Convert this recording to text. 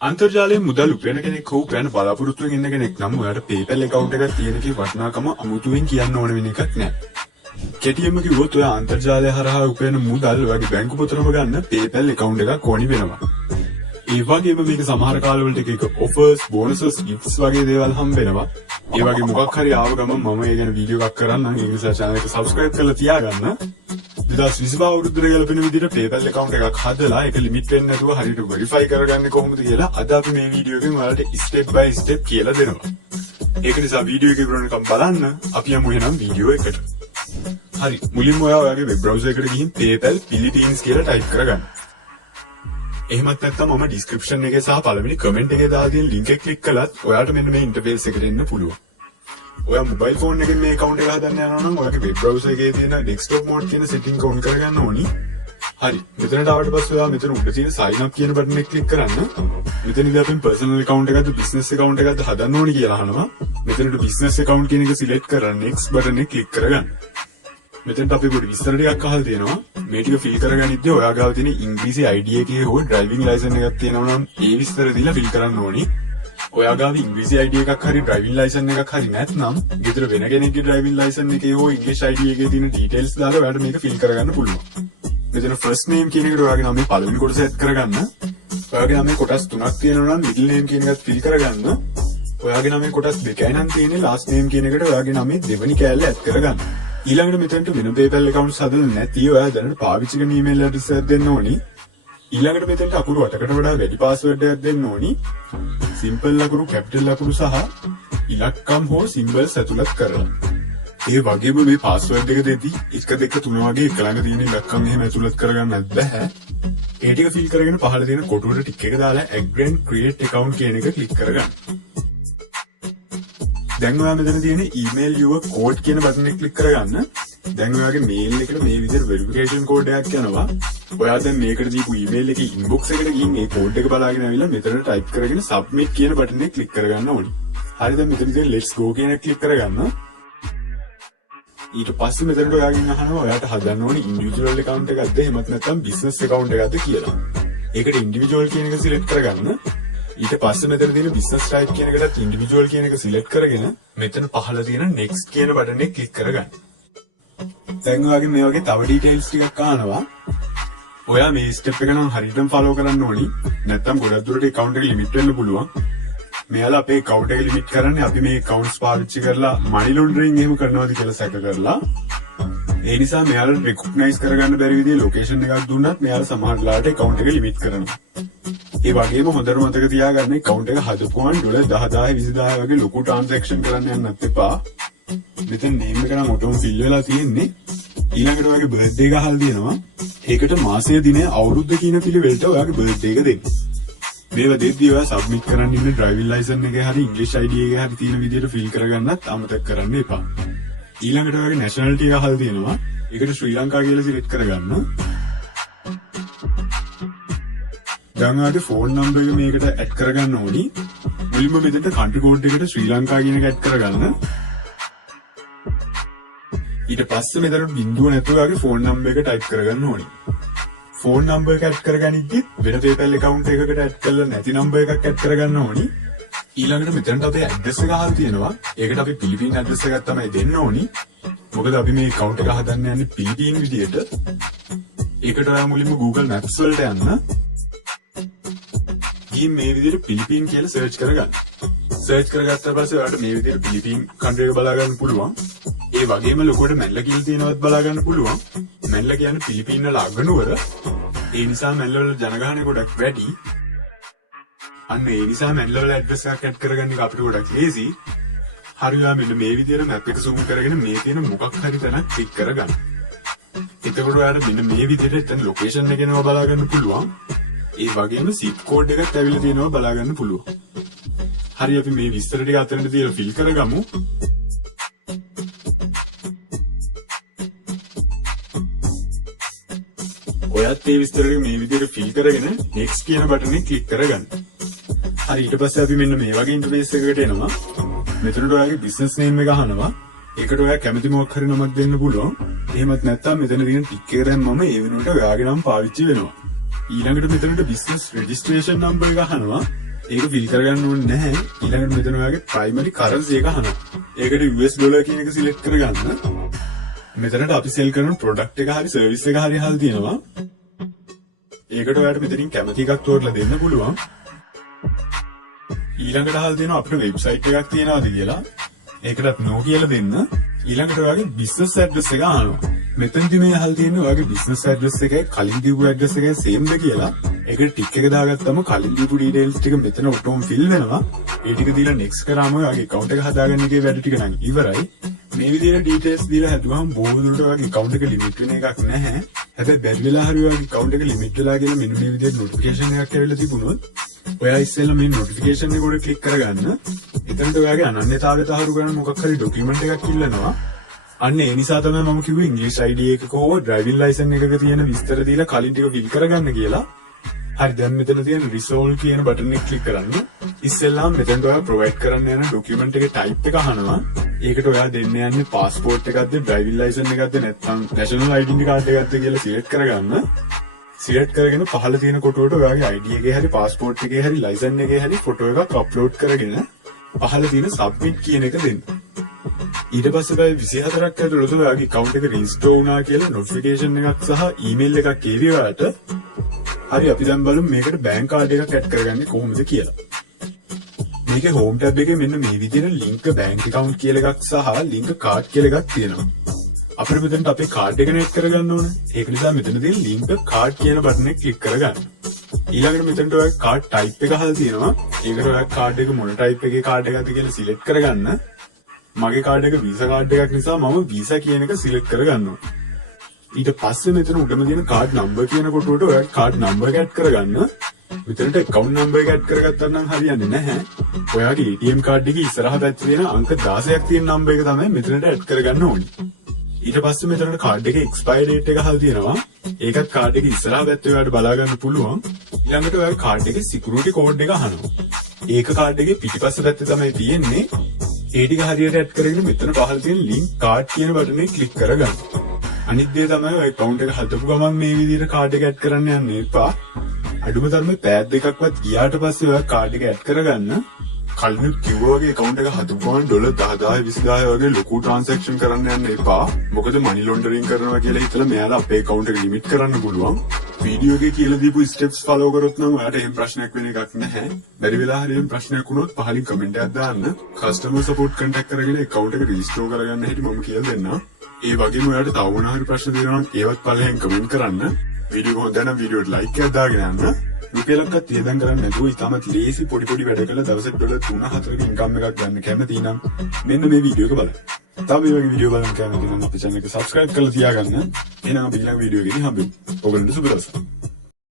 අන්තර්ජාලයේ මුදල් උපයන කෙනෙක් හෝ උපයන බලාපොරොත්තුවෙන් ඉන්න කෙනෙක් නම් ඔයාලට PayPal account එකක් තියෙන කී වටිනාකම අමුතුවෙන් කියන්න ඕන වෙන එකක් නෑ. කෙටියෙන්ම කිව්වොත් ඔයා අන්තර්ජාලය හරහා උපයන මුදල් ඔයාගේ බැංකු පොතටම ගන්න PayPal account එකක් ඕනි වෙනවා. ඒ වගේම මේක සමහර කාලවලට එක offers, bonuses, gifts වගේ දේවල් හම්බ වෙනවා. ඒ වගේ මොකක් හරි ආව ගමන් මම ඒ ගැන වීඩියෝ එකක් කරන්නම්. ඒ නිසා channel එක subscribe කරලා තියාගන්න. 2025 අවුරුද්දට ගැලපෙන විදිහට PayPal account එකක් හදලා ඒක limit වෙන්නේ නැතුව හරියට verify කරගන්නේ කොහොමද කියලා අද අපි මේ වීඩියෝ එකෙන් ඔයාලට step by step කියලා දෙනවා. ඒක නිසා වීඩියෝ එක ඉවරනකම් බලන්න. අපි යමු එහෙනම් වීඩියෝ එකට. හරි, මුලින්ම ඔයාගේ web browser එකට ගිහින් PayPal Philippines කියලා type කරගන්න. එහෙමත් නැත්නම් මම description එකේ සහ පළවෙනි comment එකේ දාලා තියෙන link එක click කළත් ඔයාලට මෙන්න මේ interface එකට එන්න පුළුවන්. ඔයා mobile phone එකෙන් මේ account එක හදන්න යනවා නම් ඔයාගේ web browser එකේ තියෙන desktop mode කියන setting එක on කරගන්න ඕනි. හරි, මෙතනට ආවට පස්සේ ඔයා මෙතන උඩ තියෙන sign up කියන button එක click කරන්න. මෙතනදී අපි personal account එකක්ද business account එකක්ද හදන්න ඕනි කියලා අහනවා. මෙතනට business account කියන එක select කරන්න next button එක click කරගන්න. මෙතනට අපි පොඩි විස්තර ටිකක් අහලා තියෙනවා. මේ ටික fill කරගනිද්දී ඔයා ගාව තියෙන ඉංග්‍රීසි ID එකේ හෝ driving license එකක් තියෙනවා නම් ඒ විස්තර දීලා fill කරන්න ඕනි. ඔයා ගාව ඉංග්‍රීසි ID එකක් හරි driving license එකක් හරි නැත්නම් ගෙදර වෙන කෙනෙක්ගේ driving license එකේ හෝ English ID එකේ තියෙන details දාලා ඔයාලට මේක fill කරගන්න පුළුවන්. මෙතන first name කියන එකට ඔයාගේ නමේ පළවෙනි කොටස set කරගන්න. ඔයාගේ නමේ කොටස් තුනක් තියෙනවා නම් middle name කියන එකත් fill කරගන්න. ඔයාගේ නමේ කොටස් දෙකයි නම් තියෙන්නේ last name කියන එකට ඔයාගේ නමේ දෙවෙනි කෑල්ල add කරගන්න. ඊළඟට මෙතනට වෙන PayPal accounts හදලා නැති ඔයා දැනට පාවිච්චි කරන email address එකක් දෙන්න ඕනි. ඊළඟට මෙතනට අකුරු 8කට වඩා වැඩි password එකක් දෙන්න ඕනි. simple අකුරු, capital අකුරු සහ ඉලක්කම් හෝ symbols ඇතුළත් කරලා. ඒ වගේම මේ password එක දෙද්දී 1 2 3 වගේ එක ළඟ තියෙන ඉලක්කම් එහෙම ඇතුළත් කරගන්නත් බෑ. ඒ ටික fill කරගෙන පහළ තියෙන කොටුවට ටික එක දාලා agree and create account කියන එක click කරගන්න. දැන් ඔයා මෙතන තියෙන email your code කියන බටන් එක ක්ලික් කරගන්න. දැන් ඔයාගේ mail එකට මේ විදිහට verification code එකක් යනවා. ඔයා දැන් මේකට දීපු email එකේ inbox එකට ගිහින් මේ code එක බලාගෙන ආවිලා මෙතන type කරගෙන submit කියන බටන් එක ක්ලික් කරගන්න ඕනි. හරි, දැන් මෙතන තියෙන let's go කියන එක ක්ලික් කරගන්න. ඊට පස්සේ මෙතනට ඔයාගෙන් අහනවා ඔයාට හදන්න ඕනි individual account එකක්ද එහෙමත් නැත්නම් business account එකක්ද කියලා. ඒකට individual කියන එක select කරගන්න. ඊට පස්සේ මෙතන තියෙන business type කියන එකටත් individual කියන එක select කරගෙන මෙතන පහළ තියෙන next කියන බටන් එක click කරගන්න. දැන් ඔයාගේ මේ වගේ තව details ටිකක් අහනවා. ඔයා මේ step එක නම් හරියටම follow කරන්න ඕනි. නැත්නම් ගොඩක් දුරට account එක limit වෙන්න පුළුවන්. මෙයාලා අපේ account එක limit කරන්නේ අපි මේ accounts පාවිච්චි කරලා money laundering එහෙම කරනවාද කියලා සැක කරලා. ඒ නිසා මෙයාලා recognize කරගන්න බැරි විදිහේ location එකක් දුන්නත් මෙයාලා සමහර වෙලාවට account එක limit කරනවා. ඒ වගේම හොඳට මතක තියාගන්න account එක හදපුවාන් $10,000 $20,000 වගේ ලොකු transaction කරන්න යන්නත් එපා. මෙතන name එක නම් ඔටෝම fill වෙලා තියෙන්නේ. ඊළඟට ඔයාගේ birthday එක අහලා තියෙනවා. ඒකට මාසය දිනය අවුරුද්ද කියන පිළිවෙලට ඔයාගේ birthday එක දෙන්න. මේව දෙද්දී ඔයා submit කරන්න ඉන්න driving license එකේ හරි English ID එකේ හරි තියෙන විදිහට fill කරගන්නත් අමතක කරන්න එපා. ඊළඟට ඔයාගේ nationality එක අහලා තියෙනවා. ඒකට ශ්‍රී ලංකා කියලා select කරගන්න. දැන් ඔයාගේ phone number එක මේකට add කරගන්න ඕනි. මුලින්ම මෙතනට country code එකට ශ්‍රී ලංකා කියන එක add කරගන්න. ඊට පස්සේ මෙතන බිංදුව නැතුව ඔයාගේ phone number එක type කරගන්න ඕනි. phone number එක add කරගනිද්දි වෙන PayPal account එකකට add කරලා නැති number එකක් add කරගන්න ඕනි. ඊළඟට මෙතනට අපේ address එක අහලා තියෙනවා. ඒකට අපි Philippine address එකක් තමයි දෙන්න ඕනි. මොකද අපි මේ account එක හදන්න යන්නේ Philippine විදියට. ඒකට ඔයා මුලින්ම Google Maps වලට යන්න. මේ විදිහට පිලිපීන් කියලා සර්ච් කරගන්න. සර්ච් කරගත්ත පස්සේ ඔයාලට මේ විදිහට පිලිපීන් කන්ට්‍රි එක බලා ගන්න පුළුවන්. ඒ වගේම ලොකුවට මැල්ල කියලා තියෙනවත් බලා ගන්න පුළුවන්. මැල්ල කියන්නේ පිලිපීන් වල අගනුවර. ඒ නිසා මැල්ල වල ජනගහනය ගොඩක් වැඩි. අන්න ඒ නිසා මැල්ල වල ඇඩ්‍රස් එකක් ඇඩ් කරගන්න එක අපිට ගොඩක් ලේසි. හරියලා මෙන්න මේ විදිහට මැප් එක zoom කරගෙන මේ තියෙන මොකක් හරි තැනක් ක්ලික් කරගන්න. එතකොට ඔයාලට මෙන්න මේ විදිහට එතන ලොකේෂන් එක එනවා බලා ගන්න පුළුවන්. ඒ වගේම zip code එකත් ඇවිල්ලා තියෙනවා බලා ගන්න පුළුවන්. හරි, අපි මේ විස්තර ටික අතරින් තියලා fill කරගමු. ඔයත් මේ විස්තර ටික මේ විදිහට fill කරගෙන next කියන බටන් එක click කරගන්න. හරි, ඊට පස්සේ අපි මෙන්න මේ වගේ interface එකකට එනවා. මෙතනට ඔයාගේ business name එක අහනවා. ඒකට ඔයා කැමති මොකක් හරි නමක් දෙන්න පුළුවන්. එහෙමත් නැත්නම් මෙතන තියෙන ටික් එක දැම්මම ඒ වෙනුවට ඔයාගේ නම පාවිච්චි වෙනවා. ඊළඟට මෙතනට business registration number එක අහනවා. ඒක ෆිල් කරගන්න ඕනේ නැහැ. ඊළඟට මෙතන ඔයාගේ ප්‍රයිමරි කරන්සි එක අහනවා. ඒකට US ඩොලර් කියන එක සිලෙක්ට් කරගන්න. මෙතනට අපි සෙල් කරන ප්‍රොඩක්ට් එක හරි සර්විස් එක හරි අහලා තියෙනවා. ඒකට ඔයාලට මෙතනින් කැමති එකක් තෝරලා දෙන්න පුළුවන්. ඊළඟට අහලා තියෙනවා අපිට වෙබ්සයිට් එකක් තියනවාද කියලා. ඒකටත් නෝ කියලා දෙන්න. ඊළඟට ඔයාගේ බිස්නස් ඇඩ්‍රස් එක අහනවා. මෙතනදි මේ අහලා තියෙන්නේ ඔයාගේ බිස්නස් ඇඩ්‍රස් එකයි කලින් දීපු ඇඩ්‍රස් එකයි සේම්ද කියලා. ඒකට ටික් එක දාගත්තම කලින් දීපු ඩීටේල්ස් ටික මෙතන ඔටෝම ෆිල් වෙනවා. ඒ ටික දීලා නෙක්ස්ට් කරාම ඔයාගේ account එක හදාගන්න එකේ වැඩ ටික නම් ඉවරයි. මේ විදිහට ඩීටේල්ස් දීලා හදුවම බොහෝ දුරට ඔයාගේ account එක ලිමිට් වෙන එකක් නැහැ. හැබැයි බැරි වෙලා හරි ඔයාගේ account එක ලිමිට් වෙලා කියලා මෙන්න මේ විදිහට notification එකක් ඇවිල්ලා තිබුණොත් ඔයා ඉස්සෙල්ලා මේ notification එක උඩ ක්ලික් කරගන්න. එතනට ඔයාගේ අනන්‍යතාවය තහවුරු කරන්න මොකක් හරි document එකක් ඉල්ලනවා. අන්න ඒ නිසා තමයි මම කිව්වේ ඉංග්‍රීසි ID එකක හෝ driving license එකක තියෙන විස්තර දීලා කලින් ටික fill කරගන්න කියලා. හරි දැන් මෙතන තියෙන resolve කියන බටන් එක ක්ලික් කරන්න. ඉස්සෙල්ලාම මෙතෙන්ට ඔයා provide කරන්න යන document එකේ type එක අහනවා. ඒකට ඔයා දෙන්න යන්නේ passport එකක්ද driving license එකක්ද නැත්නම් national identity card එකක්ද කියලා select කරගන්න. select කරගෙන පහළ තියෙන කොටුවට ඔයාගේ ID එකේ හරි passport එකේ හරි license එකේ හරි photo එකක් upload කරගෙන පහළ තියෙන submit කියන එක දෙන්න. ඊට පස්සේ බයි 24ක් ඇතුළත ඔයාගේ account එක register වුණා කියලා notification එකක් සහ email එකක් එවි ඔයාට. හරි අපි දැන් බලමු මේකට bank card එකක් add කරගන්නේ කොහොමද කියලා. මේකේ home tab එකේ මෙන්න මේ විදිහට link bank account කියලා එකක් සහ link card කියලා එකක් තියෙනවා. අපිට මෙතනට අපේ card එක net කරගන්න ඕනේ. ඒක නිසා මෙතන තියෙන link card කියන බටන් එක click කරගන්න. ඊළඟට මෙතනට ඔයාගේ card type එක අහලා තියෙනවා. ඒකට ඔයාගේ card එක මොන type එකේ card එකක්ද කියලා select කරගන්න. මගේ කාඩ් එක වීසා කාඩ් එකක් නිසා මම වීසා කියන එක සිලෙක්ට් කරගන්නවා. ඊට පස්සේ මෙතන උඩම තියෙන කාඩ් නම්බර් කියන කොටුවට ඔයාගේ කාඩ් නම්බර් එක ඇඩ් කරගන්න. මෙතනට account number එක ඇඩ් කරගත්තා නම් හරියන්නේ නැහැ. ඔයාගේ ATM කාඩ් එකේ ඉස්සරහා පැත්තේ තියෙන අංක 16ක් තියෙන නම්බර් එක තමයි මෙතනට ඇඩ් කරගන්න ඕනේ. ඊට පස්සේ මෙතනට කාඩ් එකේ expire date එක අහලා තියෙනවා. ඒකත් කාඩ් එකේ ඉස්සරහා පැත්තේ ඔයාලට බලා ගන්න පුළුවන්. ඊළඟට ඔයාගේ කාඩ් එකේ security code එක අහනවා. ඒක කාඩ් එකේ පිටිපස්ස පැත්තේ තමයි තියෙන්නේ. ඒ ටික හරියට ඇඩ් කරගෙන මෙතන පහළ තියෙන link card කියන බටන් එක ක්ලික් කරගන්න. අනිත් දේ තමයි ඔය account එක හදපු ගමන් මේ විදිහට card එක ඇඩ් කරන්න යන්න එපා. අඩුම තරමේ පෑඩ් දෙකක්වත් ගියාට පස්සේ ඔය card එක ඇඩ් කරගන්න. කලින් කිව්වා වගේ account එක හදපු ගමන් ඩොලර් 10000 20000 වගේ ලොකු transaction කරන්න යන්න එපා. මොකද money laundering කරනවා කියලා හිතලා මෙයාලා අපේ account එක limit කරන්න පුළුවන්. වීඩියෝ එකේ කියලා දීපු steps follow කරොත් නම් ඔයාලට එහෙම ප්‍රශ්නයක් වෙන එකක් නැහැ. බැරි වෙලා හරි එහෙම ප්‍රශ්නයක් වුණොත් පහලින් comment එකක් දාන්න. customer support contact කරගෙන account එක restore කරගන්න හැටි මම කියලා දෙන්නම්. ඒ වගේම ඔයාලට තව මොනවා හරි ප්‍රශ්න තියෙනවා නම් ඒවත් පළවෙන් comment කරන්න. වීඩියෝ හොඳ නම් වීඩියෝට like එකක් දාගෙන යන්න. රුපියලක්වත් තියදම් කරන්නේ නැතුව ඉතාමත් ලේසි පොඩි පොඩි වැඩ කරලා දවසට ඩොලර් 3-4ක ඉන්කම් එකක් ගන්න කැමති නම් මෙන්න මේ වීඩියෝ එක බලන්න. තව මේ වගේ වීඩියෝ බලන්න කැමති නම් අපේ channel එක subscribe කරලා තියාගන්න. එහෙනම් අපි ඊළඟ වීඩියෝ එකේදී හම්බෙමු. ඔයගොල්ලන්ට සුබ දවසක්.